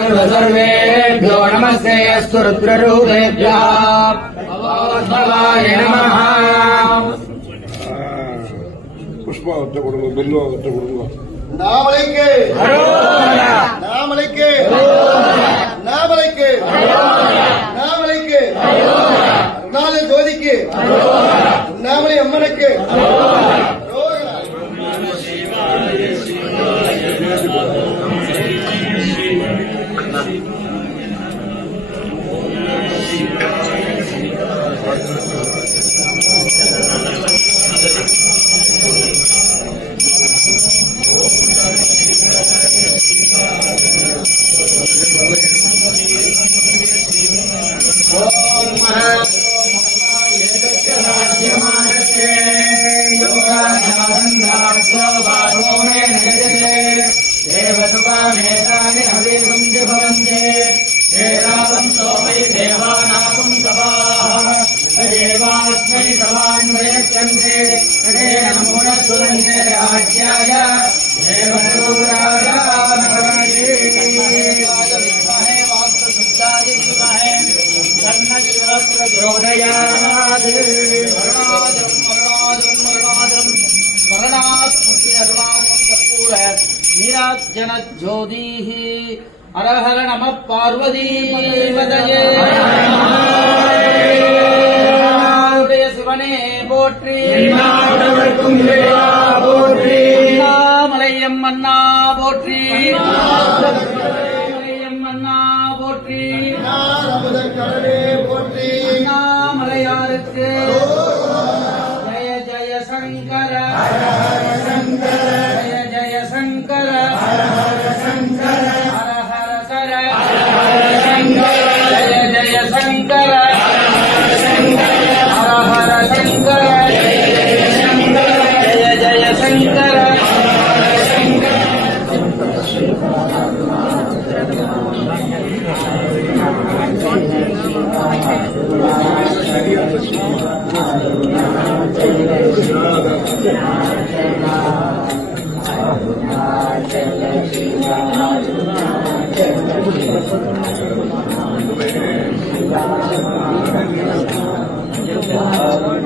सर्वेभ्यो नमस्ते अस्तु रुद्ररूपेभ्यः भवाय नमः। पुष्पा ஒட்ட கொடுங்க, பில்லு ஒட்ட கொடுங்க. நாமலைக்கு நாமலைக்கு நாமலைக்கு நாமலைக்கு அருணாலய ஜோதிக்கு நாமலை அம்மனுக்கு नीराजन ज्योति हर हर नमः पार्वती पतये शिवने पोट्री मलयम्मन्ना पोट्री मलयम्मन्ना पोट्री मलयारुक्कु जय जय शंकर जय जय शंकर हर हर शंकर जय जय शंकर हर हर शंकर जय जय शंकर Thank you.